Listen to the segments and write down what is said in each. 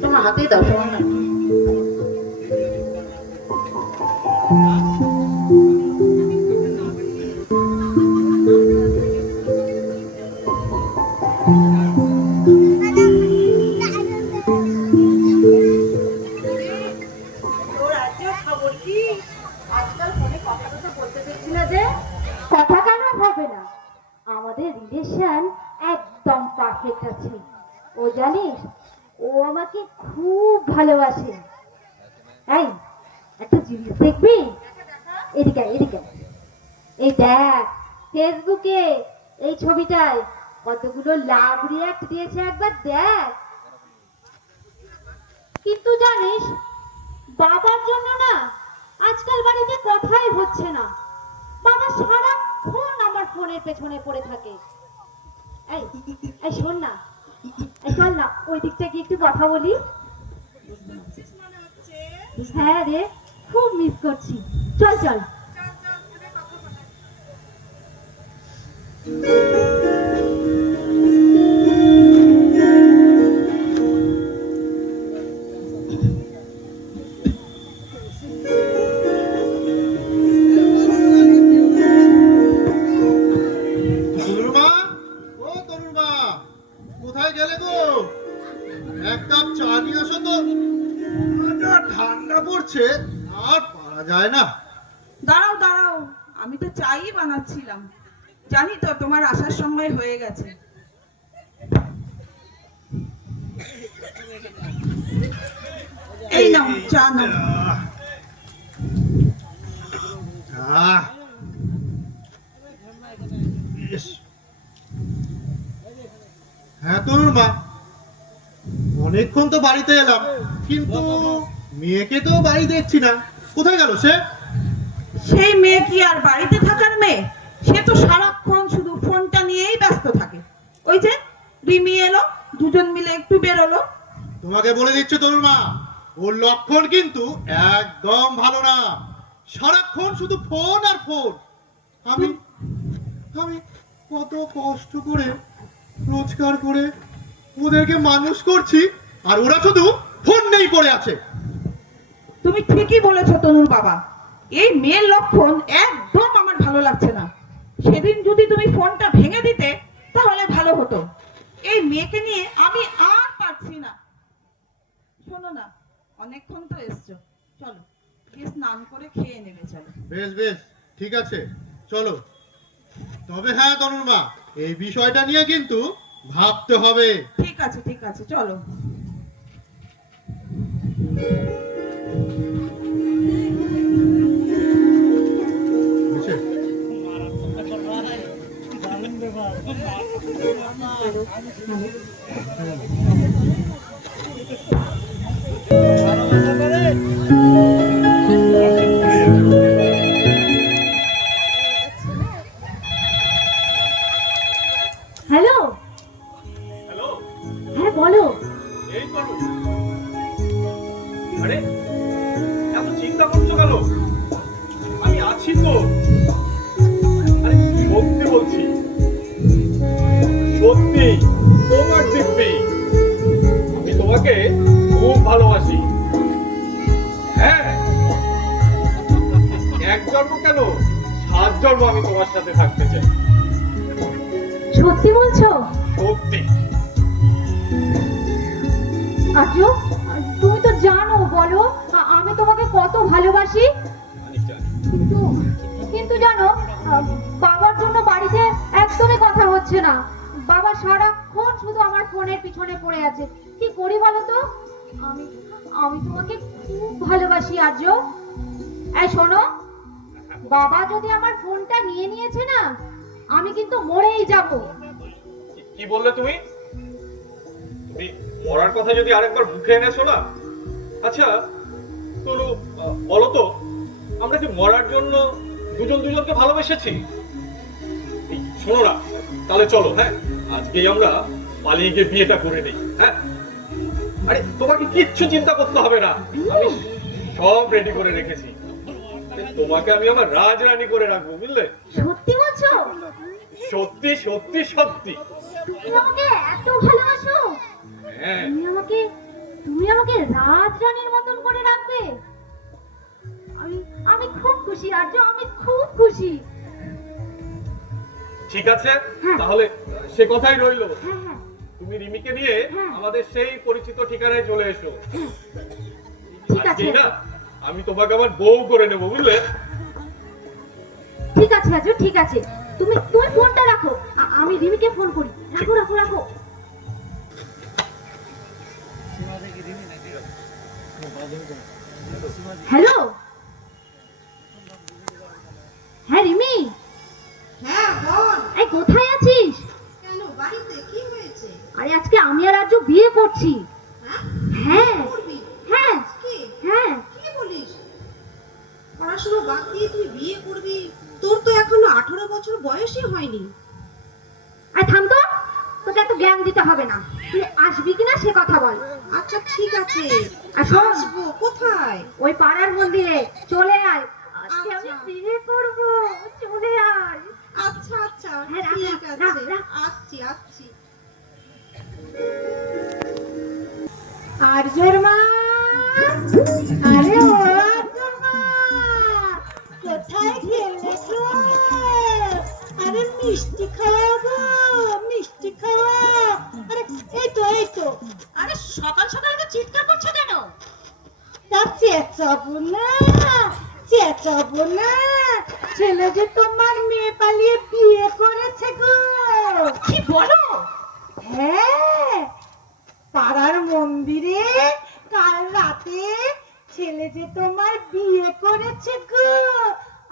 তোমার হাতেই দাও সমান। কথা কেন হবে না? আমাদের রিলেশন একদম পারফেক্ট আছে। ও জানিস, ও আমাকে খুব ভালোবাসে। এই একটা জিনিস দেখবি? এদিকে এদিকে, এই দেখ ফেসবুকে এই ছবিটায় কতগুলো লাভ রিয়াক্ট দিয়েছে, একবার দেখ। কিন্তু জানিস, বাবার জন্য না আজকাল বাড়িতে কথাই হচ্ছে না। বাবা সারাক্ষণ আমার ফোনের পেছনে পড়ে থাকে। এই এই শোন না, এই চল না ওই দিকটা গিয়ে একটু কথা বলি। হ্যাঁ রে, খুব মিস করছি। চল চল। কোথায় গেলে গো? এক কাপ চা নিয়ে আসো তো, ঠান্ডা পড়ছে, আর পারা যায় না। দাঁড়াও দাঁড়াও, আমি তো চাই বানাচ্ছিলাম। জানি তো তোমার আসার সময় হয়ে গেছে। এই নাও চা নাও। হ্যাঁ তরুণ মা, অনেকক্ষণ তো বাড়িতে এলাম, কিন্তু মেয়েকে তো বাড়ি দেখছি না। কোথায় গেল সে? সেই মেয়ে কি আর বাড়িতে থাকার মেয়ে? সে তো সারাক্ষণ শুধু ফোনটা নিয়েই ব্যস্ত থাকে। ওই যে রিমি এলো, দুজন মিলে একটু বেরোলো। তোমাকে বলে দিচ্ছি তরুণ মা, ওর লক্ষণ কিন্তু একদম ভালো না। সারাক্ষণ শুধু ফোন আর ফোন। আমি আমি কত কষ্ট করে রোজগার করে ওদেরকে মানুষ করছি, আর ওরা শুধু ফোন নেই পড়ে আছে। তুমি ঠিকই বলেছো তনুর বাবা, এই মেয়ের লক্ষণ একদম আমার ভালো লাগছে না। সেদিন যদি তুমি ফোনটা ভেঙে দিতে তাহলে ভালো হতো। এই মেয়েকে নিয়ে আমি আর পারছি না। শোনো না, অনেকক্ষণ তো এসছো, চলো গিয়ে স্নান করে খেয়ে নেবে। চলো। বেশ বেশ, ঠিক আছে, চলো। তবে হ্যাঁ তনুর মা, এই বিষয়টা নিয়ে কিন্তু ভাবতে হবে। ঠিক আছে ঠিক আছে, চলো। হ্যালো। হ্যালো, হ্যাঁ বলো। এই করো। আরে এত চিন্তা করছো কেন? আমি আছি তো। আরে সত্যি বলছি, সত্যি তোমার দিব্যি, আমি তোমাকে খুব ভালোবাসি। হ্যাঁ, এক জন্ম কেন, 7 জন্ম আমি তোমার সাথে থাকতে চাই। সত্যি বলছো? সত্যি। আজু, তুমি তো জানো, বলো আমি তোমাকে কত ভালোবাসি। কিন্তু কিন্তু জানো, বাবার জন্য বাড়িতে একদমই কথা হচ্ছে না। বাবা সারাক্ষণ শুধু আমার ফোনের পিছনে পড়ে আছে। কি করি বলো তো? আমি আমি তোমাকে খুব ভালোবাসি আর্য। এই শোনো, বাবা যদি আমার ফোনটা নিয়ে নিয়েছে না, আমি কিন্তু মরেই যাব। কি বললে তুমি? তুমি মরার কথা যদি আরেকবার মুখে এনেছো না। আচ্ছা তনু, বলো তো, আমরা কি মরার জন্য দুজন দুজনকে ভালোবেসেছি? শোনো না, তাহলে চলো, হ্যাঁ আজকেই আমরা পালিয়ে গিয়ে বিয়েটা করে নেই। হ্যাঁ, আরে তোমাকে কিচ্ছু চিন্তা করতে হবে না, আমি সব রেডি করে রেখেছি। তোমাকে আমি আমার রাজরানী করে রাখবো, বুঝলে? সত্যি বলছো? সত্যি সত্যি সত্যি। তুমি আমাকে এত ভালোবাসো? হ্যাঁ। তুমি আমাকে রাজরানীর মতন করে রাখবে? আমি খুব খুশি আর্য, আমি খুব খুশি। ঠিক আছে, হ্যাঁ। তাহলে সে কথাই রইলো। হ্যাঁ হ্যাঁ তুমি রিমিকে নিয়ে হ্যাঁ। আমাদের সেই পরিচিত ঠিকানায় চলে এসো। ঠিক আছে আজকেই না আমি তোমাকে আমার বউ করে নেবো, বুঝলে? ঠিক আছে আর্য, ঠিক আছে। তুমি ফোনটা রাখো, আমি রিমিকে ফোন করি। রাখো রাখো রাখো। হ্যালো, হ্যাঁ রিমি। হ্যাঁ বল। এই কোথায় আছিস? কেন, বাড়িতে কি হয়েছে? আরে আজকে আমি আর আর্য বিয়ে করছি। হ্যাঁ, হ্যাঁ করবি? হ্যাঁ কি হ্যাঁ। কি বলিস? পড়াশোনা বাদ দিয়ে তুই বিয়ে করবি? তোর তো এখনো 18 বছর বয়সই হয়নি। আরে থাম তো, তোকে এত জ্ঞান দিতে হবে না। তুই আসবি কিনা সে কথা বল। আচ্ছা ঠিক আছে, আর শোন, আসবো। কোথায়? ওই পাড়ার মন্দিরে চলে আয়, আজকে আমি আচ্ছা। বিয়ে করব। চলে আয়। আচ্ছা আচ্ছা হ্যাঁ, রাখ, ঠিক রাখ, আছে, রাখ। আসছি আসছি। আর্যর মা, আরে ও আর্যর মা, কোথায় গেলে গো? আরে মিষ্টি খাওয়া গো, মিষ্টি খাওয়া। আরে এই তো। আরে সকাল সকাল তো চিৎকার করছো কেন? তা চেঁচাবো না, ছেলে যে তোমার মেয়ে পালিয়ে বিয়ে করেছে গো। কি বলো? হ্যাঁ, পাড়ার মন্দিরে কাল রাতে ছেলে যে তোমার বিয়ে করেছে গো।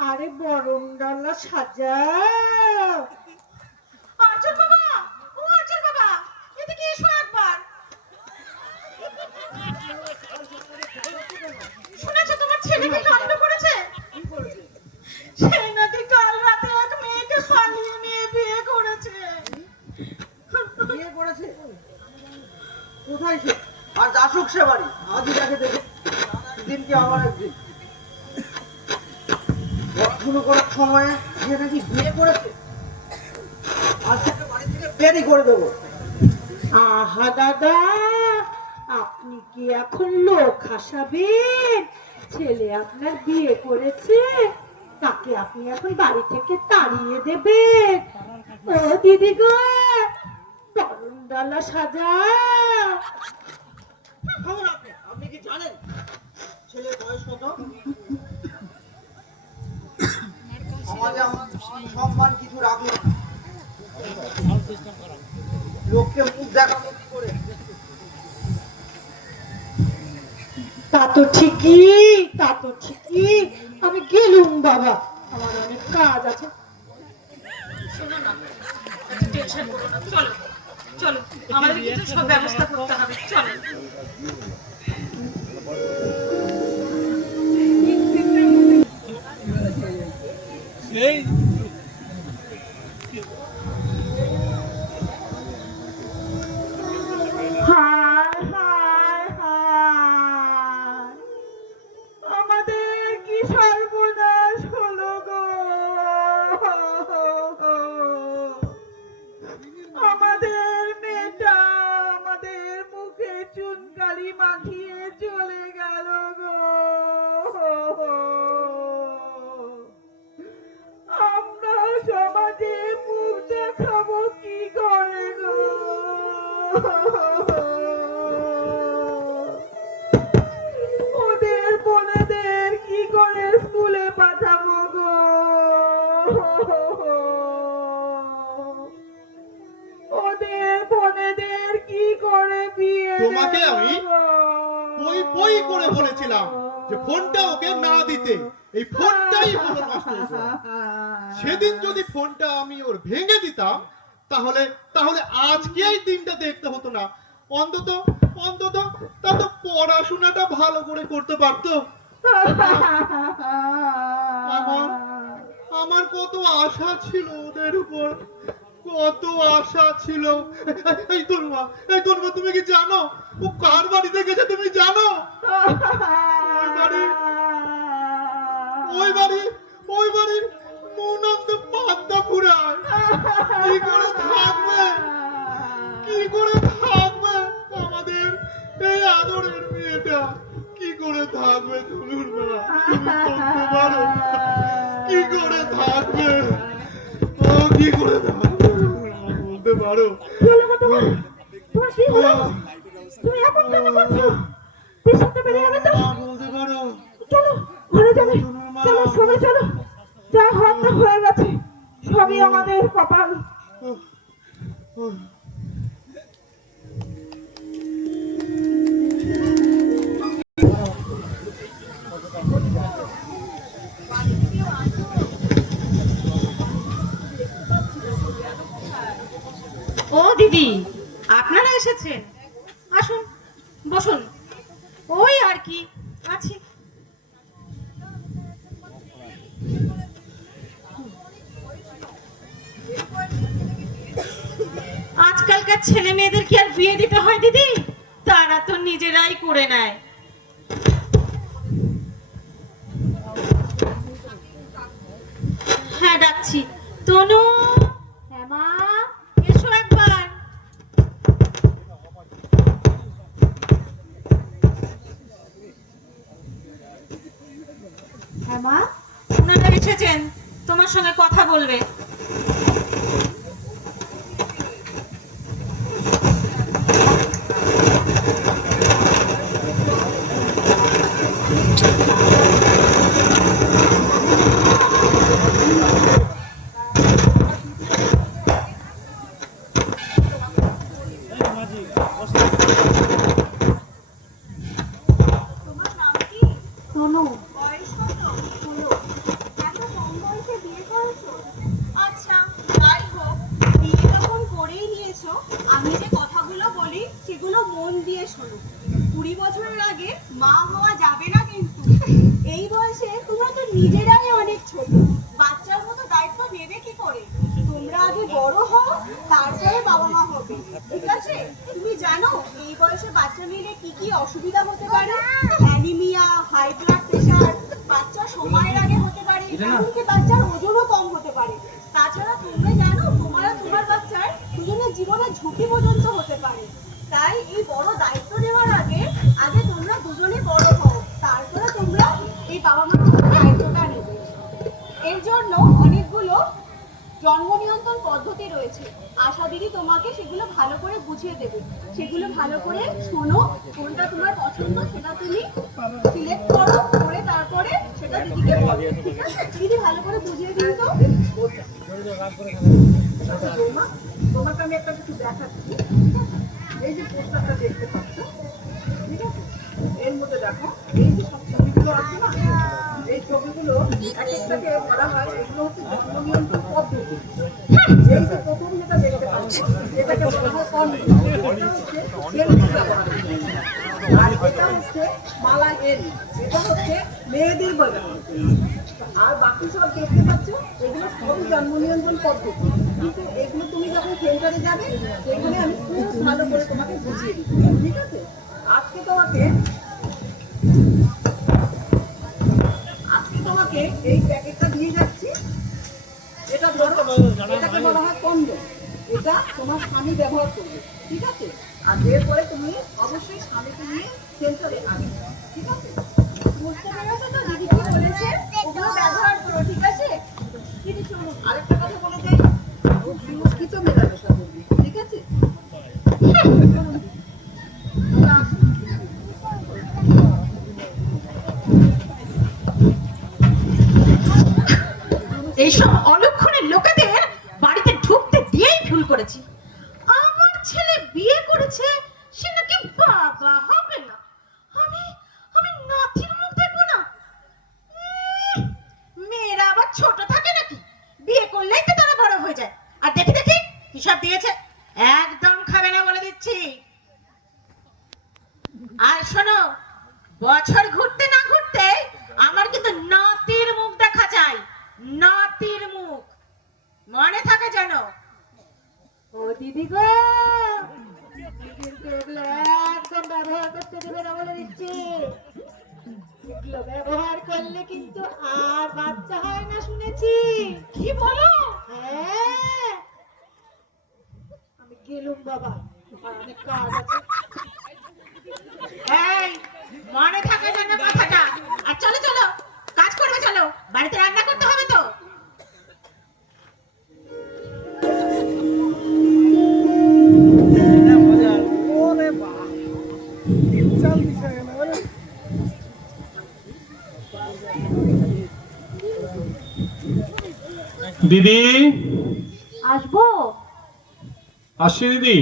আরে বরণ ডালা সাজাও। অর্জুন বাবা, ও অর্জুন বাবা, এদিকে এসো একবার। শুনেছো তোমার ছেলে কি কাণ্ড করেছে? সে নাকি কাল রাতে এক মেয়েকে পালিয়ে নিয়ে বিয়ে করেছে। বিয়ে করেছে? কোথায় সে? আজ আসুক সে বাড়ি, আজই তাকে দেখে। দিন কি আমার একদিন পড়াশুনো করার সময়ে সে নাকি বিয়ে করেছে। আজ থেকে বাড়ি থেকে বেরই করে দেবো। আহা দাদা, আপনি কি এখন লোক হাসাবেন? ছেলে আপনার বিয়ে করেছে, তাকে আপনি এখন বাড়ি থেকে তাড়িয়ে দেবেন? ও দিদি গো, তরুণডালা সাজাও। খবর আপনি কি জানেন ছেলের বয়স কত? সমাজে আমার সম্মান কিছু রাখলো না। লোককে মুখ দেখাবো কি করে? তা তো ঠিকই, আমি গেলুম বাবা, আমার অনেক কাজ আছে। শোনো না, একটু টেনশন করো না, চলো চলো, আমাদের কিছু সব ব্যবস্থা করতে হবে, চলো। হায় হায় হায়, আমাদের কি সর্বনাশ হলো গো। আমাদের মেয়েটা আমাদের মুখে চুনকালি মাখিয়ে চলে গেল গো। আমরা সমাজে মুখ দেখাবো কি করে গো। ওদের বোনেদের কি করে স্কুলে পাঠাবো গো। ওদের বোনেদের কি করে বিয়ে তোমাকে দেবো আমি গো। বই করে বলেছিলাম যে ফোনটা ওকে না দিতে। এই ফোনটাই হলো নষ্ট হয়েছে। সেদিন যদি ফোনটা আমি ওর ভেঙে দিতাম, তাহলে আজকে এই দিনটা দেখতে হতো না। অন্তত তা তো পড়াশোনাটা ভালো করে করতে পারতো। আমার কত আশা ছিল ওদের উপর, কত আশা ছিল। এই তনুমা, তুমি কি জানো ও কার বাড়িতে গেছে? তুমি জানো? ওই বাড়ির মৌনন্দ পাদ্দা পুরায় কি করে থাকবে আমাদের এই আদরের মেয়েটা কি করে থাকবে তনুর মা তুমি বলতে পারো কি করে থাকবে ও কি করে থাকবে বলতে পারো কি হলো গো তোমার? তোমার কি হলো? তুমি এখন কেন করছো? পেশাবটা বেরিয়ে যাবে তো। বলতে পারো চলো ঘরে যাবে, চলো সবাই চলো। যা হওয়ার তা হয়ে গেছে, সবই আমাদের কপাল। ও দিদি, আপনারা এসেছেন, আসুন বসুন। ওই আর কি আছি। আজকালকার ছেলে মেয়েদের কি আর বিয়ে দিতে হয় দিদি? তারা তো নিজেরাই করে নেয়। হ্যাঁ ডাকছি। তনু, হ্যাঁ মা। এসো একবার। হ্যাঁ মা। ওনারা এসেছেন, তোমার সঙ্গে কথা বলবে। তনু। আচ্ছা যাই হোক, বিয়ে যখন করেই নিয়েছো, আমি যে কথাগুলো বলি সেগুলো মন দিয়ে শোনো। 20 বছরের আগে মা হওয়া যাবে না কিন্তু। এই বয়সে তোমরা তো নিজেরাই অনেক ছোট, বাচ্চার মতো দায়িত্ব নেবে কি করে? তোমরা আগে বড় হও, তারপরে বাবা মা হবে, ঠিক আছে? তুমি জানো এই বয়সে বাচ্চা নিলে কি কি অসুবিধা হতে পারে? অ্যানিমিয়া, হাই ব্লাড প্রেশার, বাচ্চা সময়ের আগে হতে পারে, এমনকি বাচ্চার ওজনও কম হতে পারে। তাছাড়া তোমরা জানো তোমার আর তোমার বাচ্চার দুজনের জীবনের ঝুঁকি পর্যন্ত হতে পারে। তাই এই বড় দায়িত্ব নেওয়ার আগে তোমরা দুজনে বড় হও, তারপরে তোমরা এই বাবা মার দায়িত্বটা নেবে। এর জন্য অনেকগুলো জন্ম নিয়ন্ত্রণ পদ্ধতি রয়েছে। আশা দিদি তোমাকে সেগুলো ভালো করে বুঝিয়ে দেবে। সেগুলো ভালো করে শোনো, কোনটা তোমার পছন্দ সেটা তুমি সিলেক্ট করো, করে তারপরে সেটা দিদিকে বলো, ঠিক আছে? দিদি ভালো করে বুঝিয়ে দিন তো। আচ্ছা বৌমা, তোমাকে আমি একটা কিছু দেখাচ্ছি। এই যে পোস্টারটা দেখতে পাচ্ছ, ঠিক আছে? এর মধ্যে দেখো এই যে সব ছবিগুলো আছে না, এই ছবিগুলো এক একটাকে বলা হয়, এগুলো হচ্ছে জন্ম নিয়ন্ত্রণ পদ্ধতি। এই যে প্রথম যেটা দেখতে পাচ্ছ, এটাকে বলা হয় কন্ডম। এটা হচ্ছে ছেলেদের ব্যবহার। আর এটা হচ্ছে মালা এরি, এটা হচ্ছে মেয়েদের ব্যবহার। আর বাকি সব দেখতে পাচ্ছ, এগুলো সবই জন্ম নিয়ন্ত্রণ পদ্ধতি। কিন্তু এগুলো তুমি যখন সেন্টারে যাবে, সেখানে আমি খুব ভালো করে তোমাকে বুঝিয়ে দিই, ঠিক আছে? আজকে তোমাকে এই প্যাকেটটা দিয়ে যাচ্ছি। এটা ধরো, এটাকে বলা হয় কন্ডম। এটা তোমার স্বামী ব্যবহার করবে, ঠিক আছে? আর এরপরে তুমি অবশ্যই স্বামীকে নিয়ে সেন্টারে আসবে, ঠিক আছে? বুঝতে পেরেছো তো দিদি কি বলেছে? ওগুলো ব্যবহার করো, ঠিক আছে? দিদি চলো। আরেকটা কথা বলে যাই, সুরক্ষিত মেলামেশা করবি, ঠিক আছে? এইসব অলক্ষণের লোকেদের বাড়িতে ঢুকতে দিয়েই ভুল করেছি। আমার ছেলে বিয়ে করেছে, সে নাকি বাবা হবে না। আমি আমি নাতির মুখ দেখবো না? মেয়েরা আবার ছোট থাকে নাকি? বিয়ে করলেই তো তারা বড় হয়ে যায়। আর দেখি দেখি কি সব দিয়েছে, একদম খাবে না বলে দিচ্ছি। আর শোনো, বছর ঘুরতে না ঘুরতে আমার কিন্তু নাতির মুখ দেখা চাই, নাতির মুখ, মনে থাকে যেন। ও দিদি গো, দিদিকে এগুলো একদম ব্যবহার করতে দেবে না বলে দিচ্ছি। এগুলো ব্যবহার করলে কিন্তু আর শুনেছি। কি বলো? হ্যাঁ, আমি গেলুম বাবা, আর অনেক কাজ আছে। এই, মনে থাকে যেন কথাটা। আর চলো চলো, কাজ করবে, চলো, বাড়িতে রান্না করতে হবে তো। দিদি, আসবো? আসছি দিদি।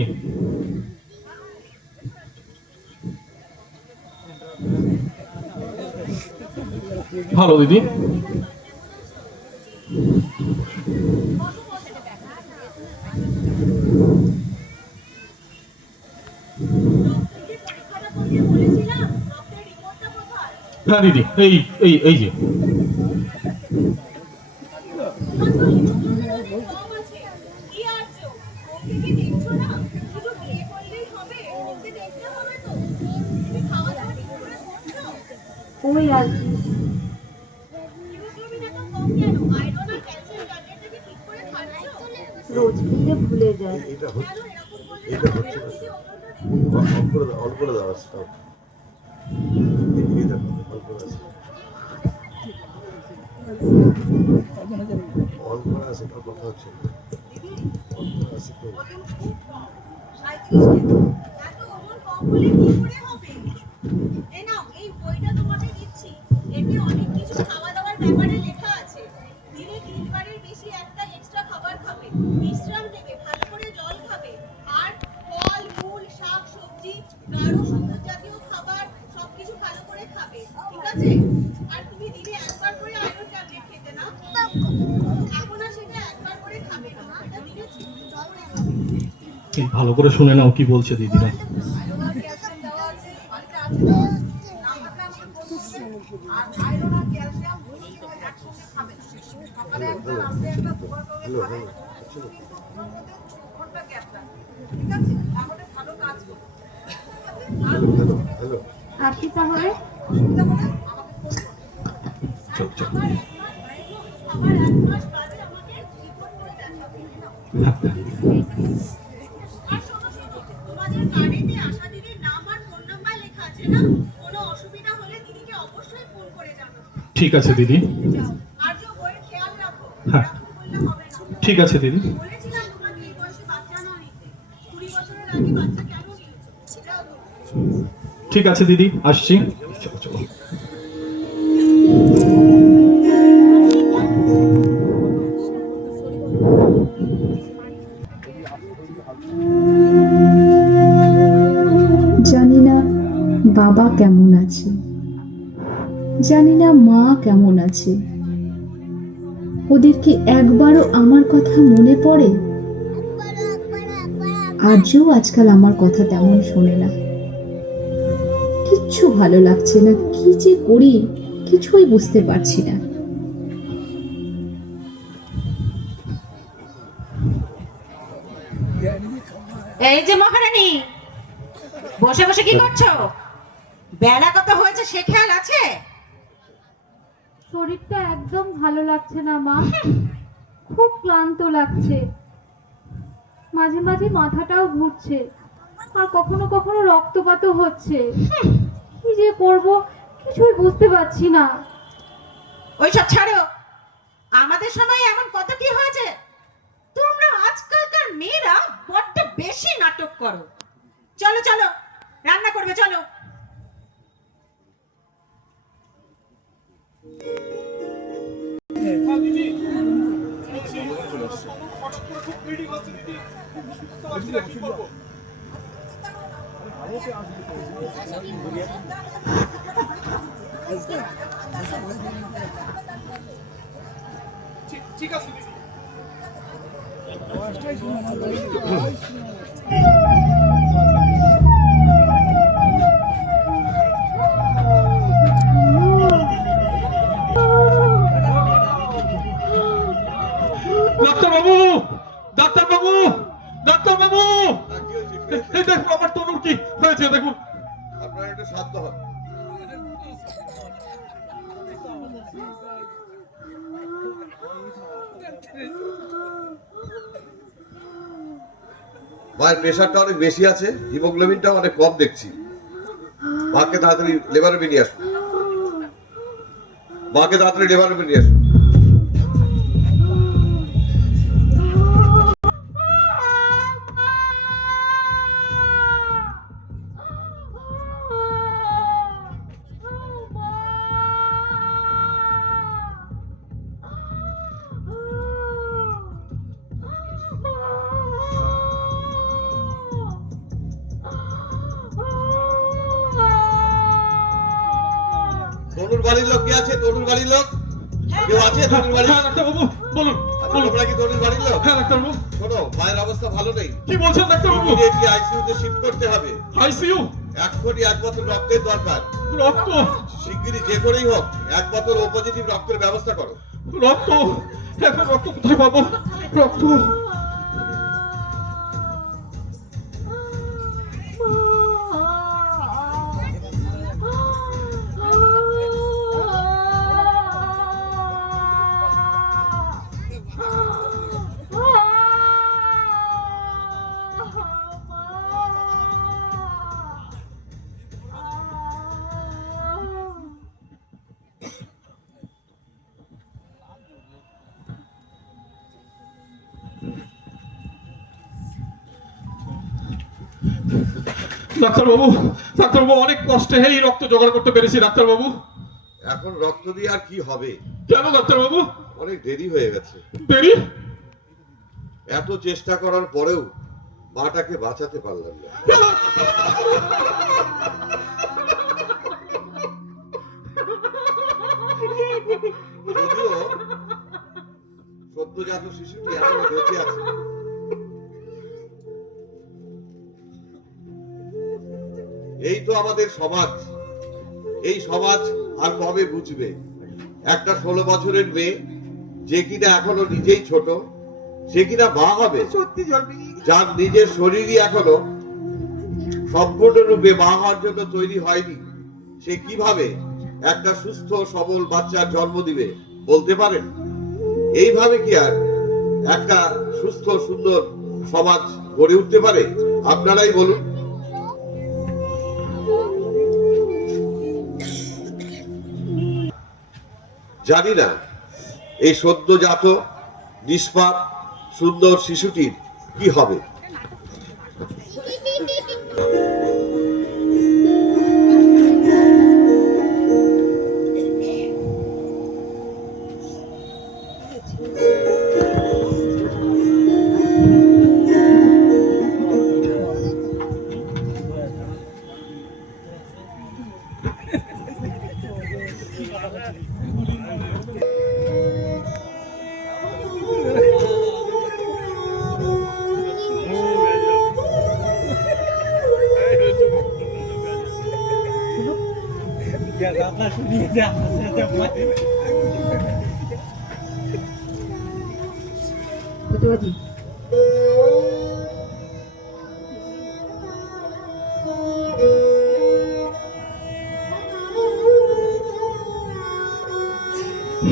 ভালো দিদি। হ্যাঁ দিদি, এই এই এই যে ওই আর কি। রোজ খেতে ভুলে যায়। এটা হচ্ছে এটা হচ্ছে অল্প করে দাও স্টপ এই দেখো অল্প করে আছে অল্প করে আছে তো কথা হচ্ছে অল্প করে আছে তো বিশ্রাম নেবে, ভালো করে জল খাবে, আর ফল মূল শাক সবজি গাঢ় সবুজ জাতীয় খাবার সবকিছু ভালো করে খাবে, ঠিক আছে? আর তুমি দিনে একবার করে আয়রন ট্যাবলেট খেতে না, এখন আর সেটা একবার করে খাবে না, এটা দিনে জল করে খাবে। ভালো করে শুনে নাও কি বলছে দিদিরা। আয়রন আর ক্যালসিয়াম দেওয়া আছে, বাড়িতে আছে তো? না থাকলে আমাকে ফোন করবে। আর আয়রন আর ক্যালসিয়াম দুটোই একসঙ্গে খাবে, সকালে একটা রাত্রে একটা দুবার করে খাবে, কিন্তু দুটোর মধ্যে 6 ঘন্টা গ্যাপ রাখবে, ঠিক আছে? তাহলে ভালো কাজ করবে। হ্যালো হ্যালো আসি তাহলে। অসুবিধা হলে আমাকে ফোন করবে। চল চল। আমার 1 মাস বাদে আমাকে রিপোর্ট করে দেখাবে। আর শোনো শোনো, তোমাদের কার্ডেতে আশা দিদির নাম আর ফোন নাম্বার লেখা আছে না? কোনো অসুবিধা হলে দিদিকে অবশ্যই ফোন করে জানাবে। ঠিক আছে দিদি। যাও, আর যে বইয়ের খেয়াল রাখো, হ্যাঁ। এরকম করলে হবে না। ঠিক আছে দিদি। বলেছিলাম তোমাকে এই বয়সে বাচ্চা না নিতে, 20 বছরের আগে বাচ্চা কেন নিয়েছো? যাও তুমি। ঠিক আছে দিদি, আসছি। চলো চলো। জানি না বাবা কেমন আছে, জানি না মা কেমন আছে, ওদের কি একবারও আমার কথা মনে পড়ে? আজও আজকাল আমার কথা তেমন শোনে না। কিচ্ছু ভালো লাগছে না, কি যে করি কিছুই বুঝতে পারছি না। এই যে মহারানী, বসে বসে কি করছো? বেলা কত হয়েছে সে খেয়াল আছে? শরীরটা একদম ভালো লাগছে না মা, খুব ক্লান্ত লাগছে, মাঝে মাঝে মাথাটাও ঘুরছে, আর কখনো কখনো রক্তপাতও হচ্ছে। কি যে করব কিছুই বুঝতে পারছি না। ওইসব ছাড়ো, আমাদের সময় এমন কত কি হয়েছে। তোমরা আজকালকার মেয়েরা বড্ড বেশি নাটক করো। চলো চলো, রান্না করবে, চলো। ঠিক আছে। ডাক্তারবাবু, ডাক্তারবাবু, ডাক্তারবাবু, এই দেখুন আমার তনুর কি হয়েছে দেখুন। আপনার একটা সাধ্য হবে মায়ের প্রেশারটা অনেক বেশি আছে, হিমোগ্লোবিনটা অনেক কম দেখছি। মাকে তাড়াতাড়ি লেবার রুমে নিয়ে আসুন। মাকে তাড়াতাড়ি লেবার রুমে নিয়ে আসুন। তনুর বাড়ির লোক কে আছে? তনুর বাড়ির লোক কেউ আছে? তনুর বাড়ির হ্যাঁ ডাক্তারবাবু বলুন। আচ্ছা, তোমরা কি তনুর বাড়ির লোক? হ্যাঁ ডাক্তারবাবু। শোনো, মায়ের অবস্থা ভালো নেই। কি বলছেন ডাক্তারবাবু? ইমিডিয়েটলি আইসিইউতে শিফট করতে হবে। আইসিইউ? এখনই 1 বোতল রক্তের দরকার। রক্ত? শিগগিরই যে করেই হোক 1 বোতল ও পজিটিভ রক্তের ব্যবস্থা করো। রক্ত? এখন রক্ত কোথায় পাবো? রক্ত? ডাক্তারবাবু, ডাক্তারবাবু অনেক কষ্টে এই রক্ত জোগাড় করতে পেরেছি ডাক্তারবাবু। এখন রক্ত দিয়ে আর কি হবে? কেন ডাক্তারবাবু? অনেক দেরি হয়ে গেছে। দেরি? এত চেষ্টা করার পরেও মাটাকে বাঁচাতে পারলাম না। যদিও সদ্যজাত শিশুটি এখনো বেঁচে আছে। এই তো আমাদের সমাজ। এই সমাজ আর কবে বুঝবে একটা 16 বছরের মেয়ে, যে কিনা এখনো নিজেই ছোট, সে কিনা মা হবে, যার নিজের শরীরই এখনো সম্পূর্ণরূপে মা হওয়ার জন্য তৈরি হয়নি, সে কিভাবে একটা সুস্থ সবল বাচ্চার জন্ম দিবে বলতে পারেন? এইভাবে কি আর একটা সুস্থ সুন্দর সমাজ গড়ে উঠতে পারে? আপনারাই বলুন। জানি না এই সদ্যজাত নিষ্পাপ সুন্দর শিশুটির কি হবে।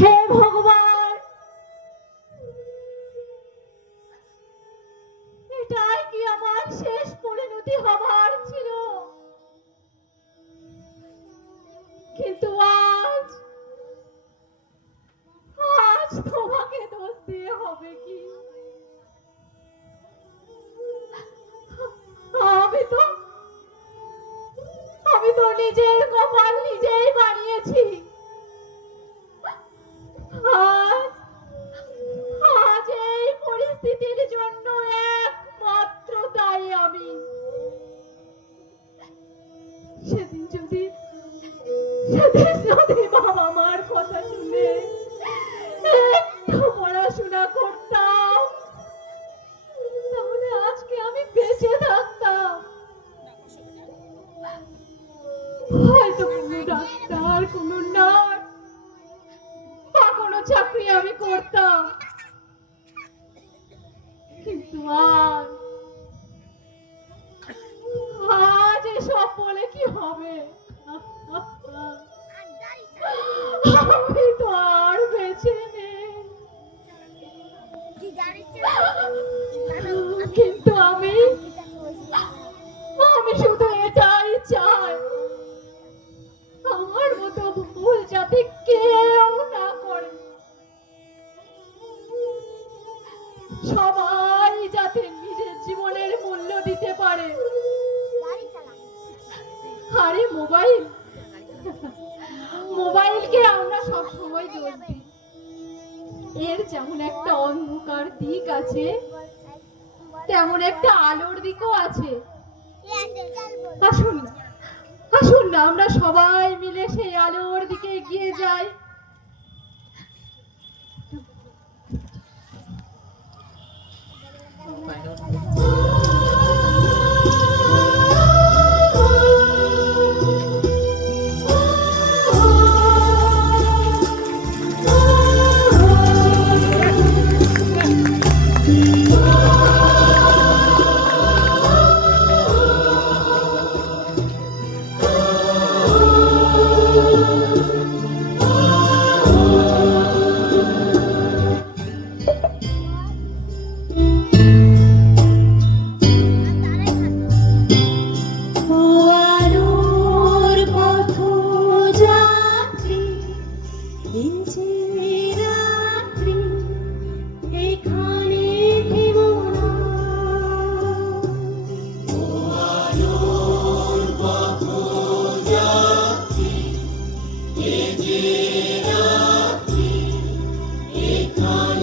হে ভগবান, এটাই কি আমার শেষ পরিণতি হবার ছিল? কিন্তু আজ আজ তোমাকে দোষ দিয়ে হবে কি? আমি তো নিজের কপাল নিজেই বানিয়েছি। আজ এই পরিস্থিতির জন্য একমাত্র দায়ী আমি। সেদিন যদি বাবা মার কথা শুনে একটু পড়াশোনা করতাম, তাহলে আজকে আমি বেঁচে থাকতাম। হয়তো কোনো ডাক্তার, কোনো নার্স বা কোনো চাকরি আমি করতাম। কিন্তু আজ এসব বলে কি হবে? আমি তো আর বেঁচে নেই। সবাই যাতে নিজের জীবনের মূল্য দিতে পারে। আরে মোবাইলকে আমরা সব সময় দোষ দিই। এর যেমন একটা অন্ধকার দিক আছে, তেমন একটা আলোর দিকও আছে। আসুন না আমরা সবাই মিলে সেই আলোর দিকে এগিয়ে যাই। এখানে